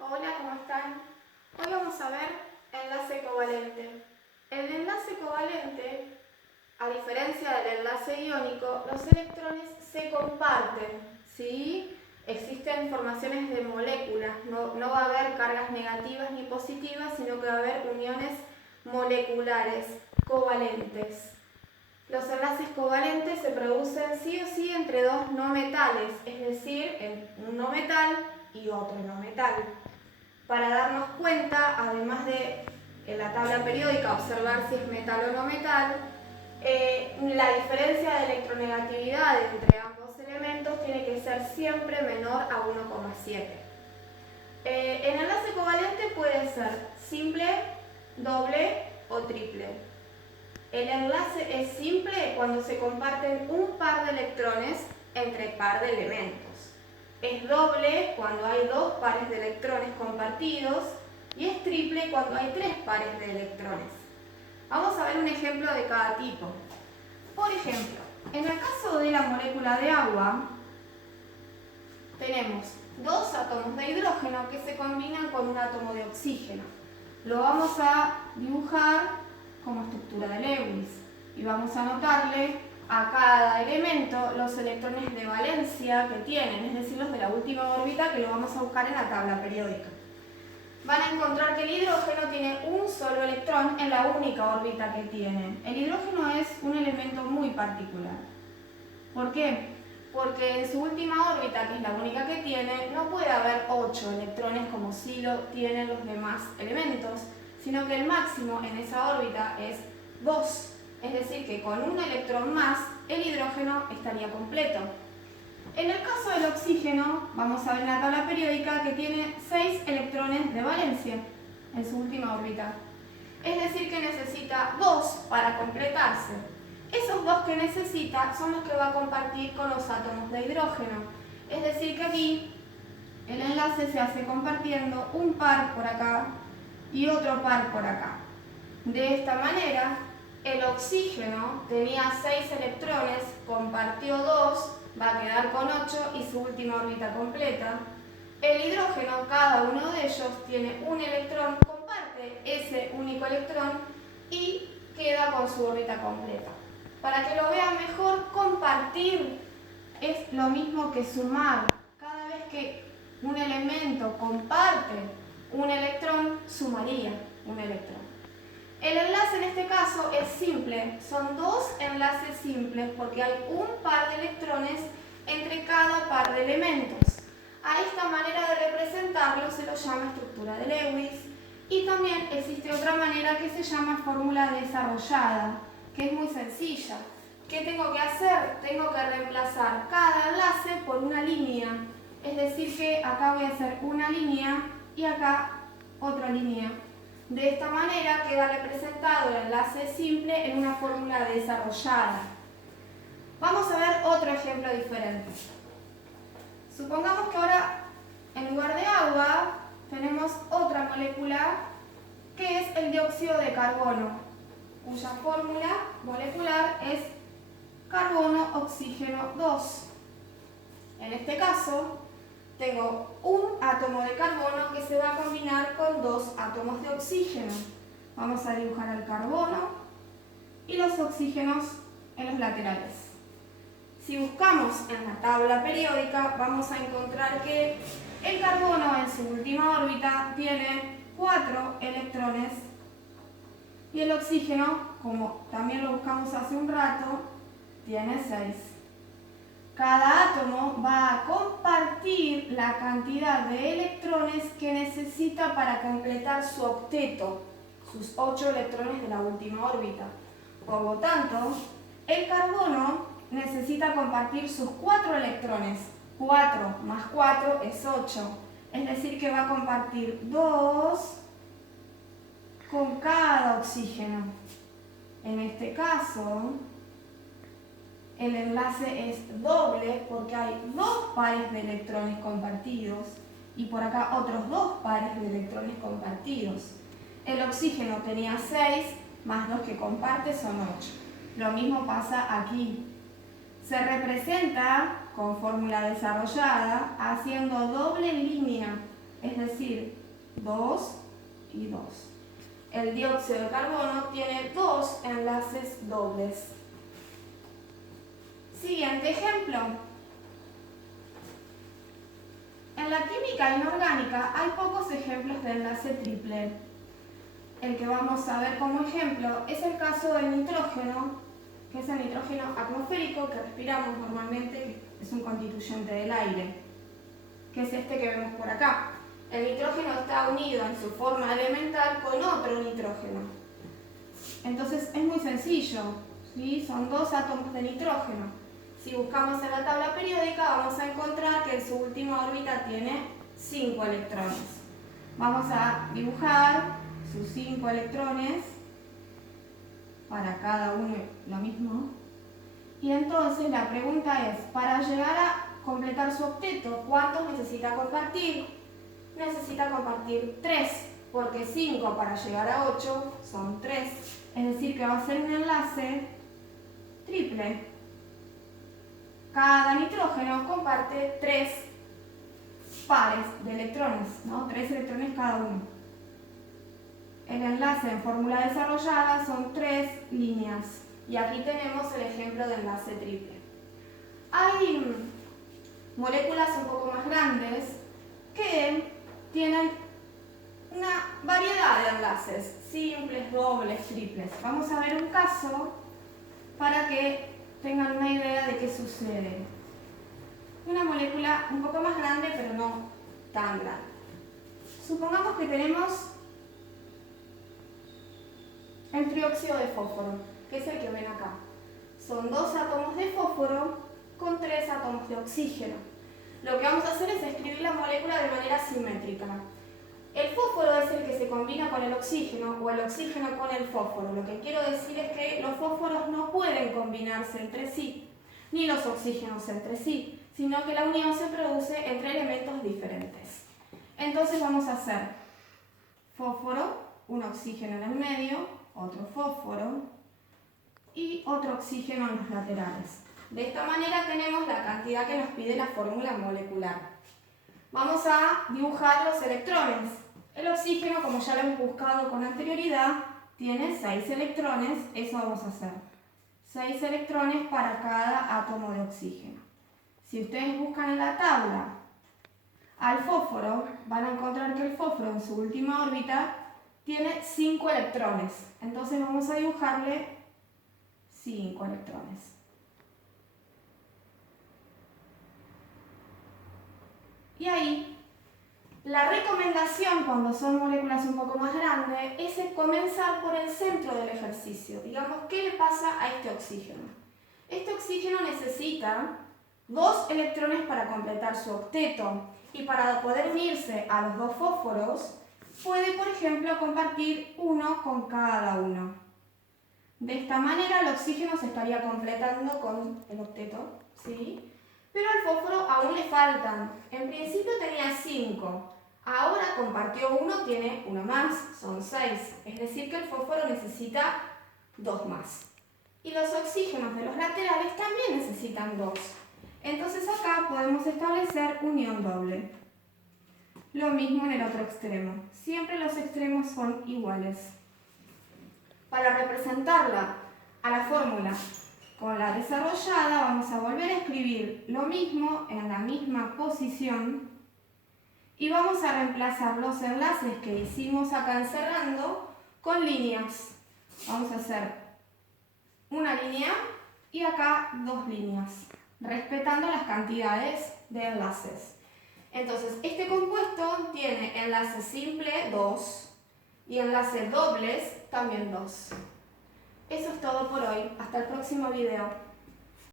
Hola, ¿cómo están? Hoy vamos a ver enlace covalente. El enlace covalente, a diferencia del enlace iónico, los electrones se comparten, ¿sí? Existen formaciones de moléculas, no va a haber cargas negativas ni positivas, sino que va a haber uniones moleculares covalentes. Los enlaces covalentes se producen sí o sí entre dos no metales, es decir, un no metal y otro no metal. Para darnos cuenta, además de en la tabla periódica observar si es metal o no metal, la diferencia de electronegatividad entre ambos elementos tiene que ser siempre menor a 1,7. El enlace covalente puede ser simple, doble o triple. El enlace es simple cuando se comparten un par de electrones entre par de elementos. Es doble cuando hay dos pares de electrones compartidos y es triple cuando hay tres pares de electrones. Vamos a ver un ejemplo de cada tipo. Por ejemplo, en el caso de la molécula de agua, tenemos dos átomos de hidrógeno que se combinan con un átomo de oxígeno. Lo vamos a dibujar como estructura de Lewis y vamos a anotarle a cada elemento los electrones de valencia que tienen, es decir, los de la última órbita, que lo vamos a buscar en la tabla periódica. Van a encontrar que el hidrógeno tiene un solo electrón en la única órbita que tiene. El hidrógeno es un elemento muy particular. ¿Por qué? Porque en su última órbita, que es la única que tiene, no puede haber 8 electrones como sí lo tienen los demás elementos, sino que el máximo en esa órbita es 2. Es decir, que con un electrón más, el hidrógeno estaría completo. En el caso del oxígeno, vamos a ver en la tabla periódica que tiene 6 electrones de valencia en su última órbita. Es decir, que necesita 2 para completarse. Esos 2 que necesita son los que va a compartir con los átomos de hidrógeno. Es decir, que aquí el enlace se hace compartiendo un par por acá y otro par por acá. De esta manera, el oxígeno tenía 6 electrones, compartió 2, va a quedar con 8 y su última órbita completa. El hidrógeno, cada uno de ellos tiene un electrón, comparte ese único electrón y queda con su órbita completa. Para que lo vean mejor, compartir es lo mismo que sumar. Cada vez que un elemento comparte un electrón, sumaría un electrón. El enlace en este caso es simple, son dos enlaces simples porque hay un par de electrones entre cada par de elementos. A esta manera de representarlo se lo llama estructura de Lewis y también existe otra manera que se llama fórmula desarrollada, que es muy sencilla. ¿Qué tengo que hacer? Tengo que reemplazar cada enlace por una línea, es decir que acá voy a hacer una línea y acá otra línea. De esta manera queda representado el enlace simple en una fórmula desarrollada. Vamos a ver otro ejemplo diferente. Supongamos que ahora, en lugar de agua, tenemos otra molécula que es el dióxido de carbono, cuya fórmula molecular es carbono, oxígeno 2. En este caso, tengo un átomo de carbono que se va a combinar con dos átomos de oxígeno. Vamos a dibujar el carbono y los oxígenos en los laterales. Si buscamos en la tabla periódica, vamos a encontrar que el carbono en su última órbita tiene 4 electrones y el oxígeno, como también lo buscamos hace un rato, tiene 6. Cada átomo va a compartir la cantidad de electrones que necesita para completar su octeto, sus 8 electrones de la última órbita. Por lo tanto, el carbono necesita compartir sus 4 electrones. 4 más 4 es 8. Es decir, que va a compartir 2 con cada oxígeno. En este caso, el enlace es doble porque hay 2 pares de electrones compartidos y por acá otros 2 pares de electrones compartidos. El oxígeno tenía 6, más 2 que comparte son 8. Lo mismo pasa aquí. Se representa con fórmula desarrollada haciendo doble línea, es decir, 2 y 2. El dióxido de carbono tiene 2 enlaces dobles. Siguiente ejemplo. En la química inorgánica hay pocos ejemplos de enlace triple. El que vamos a ver como ejemplo es el caso del nitrógeno, que es el nitrógeno atmosférico que respiramos normalmente, es un constituyente del aire, que es este que vemos por acá. El nitrógeno está unido en su forma elemental con otro nitrógeno. Entonces es muy sencillo, ¿sí? Son 2 átomos de nitrógeno. Si buscamos en la tabla periódica vamos a encontrar que en su última órbita tiene 5 electrones. Vamos a dibujar sus 5 electrones para cada uno lo mismo. Y entonces la pregunta es, para llegar a completar su octeto, ¿cuántos necesita compartir? Necesita compartir 3, porque 5 para llegar a 8 son 3. Es decir, que va a ser un enlace triple. Cada nitrógeno comparte 3 pares de electrones, ¿no? 3 electrones cada uno. El enlace en fórmula desarrollada son 3 líneas. Y aquí tenemos el ejemplo de enlace triple. Hay moléculas un poco más grandes que tienen una variedad de enlaces, simples, dobles, triples. Vamos a ver un caso para que tengan una idea de qué sucede. Una molécula un poco más grande, pero no tan grande. Supongamos que tenemos el trióxido de fósforo, que es el que ven acá. Son 2 átomos de fósforo con 3 átomos de oxígeno. Lo que vamos a hacer es escribir la molécula de manera simétrica. El fósforo es el que se combina con el oxígeno o el oxígeno con el fósforo. Lo que quiero decir es que los fósforos no pueden combinarse entre sí, ni los oxígenos entre sí, sino que la unión se produce entre elementos diferentes. Entonces vamos a hacer fósforo, un oxígeno en el medio, otro fósforo y otro oxígeno en los laterales. De esta manera tenemos la cantidad que nos pide la fórmula molecular. Vamos a dibujar los electrones. El oxígeno, como ya lo hemos buscado con anterioridad, tiene 6 electrones. Eso vamos a hacer. 6 electrones para cada átomo de oxígeno. Si ustedes buscan en la tabla al fósforo, van a encontrar que el fósforo en su última órbita tiene 5 electrones. Entonces vamos a dibujarle 5 electrones. Y ahí, la recomendación cuando son moléculas un poco más grandes es comenzar por el centro del ejercicio. Digamos, ¿qué le pasa a este oxígeno? Este oxígeno necesita 2 electrones para completar su octeto y para poder unirse a los 2 fósforos puede, por ejemplo, compartir 1 con cada uno. De esta manera el oxígeno se estaría completando con el octeto, ¿sí? Pero al fósforo aún le faltan. En principio tenía 5. Ahora compartió 1, tiene 1 más, son 6. Es decir que el fósforo necesita 2 más. Y los oxígenos de los laterales también necesitan 2. Entonces acá podemos establecer unión doble. Lo mismo en el otro extremo. Siempre los extremos son iguales. Para representarla a la fórmula con la desarrollada, vamos a volver a escribir lo mismo en la misma posición y vamos a reemplazar los enlaces que hicimos acá encerrando con líneas. Vamos a hacer una línea y acá 2 líneas, respetando las cantidades de enlaces. Entonces, este compuesto tiene enlace simple 2 y enlaces dobles también 2. Eso es todo por hoy. Hasta el próximo video.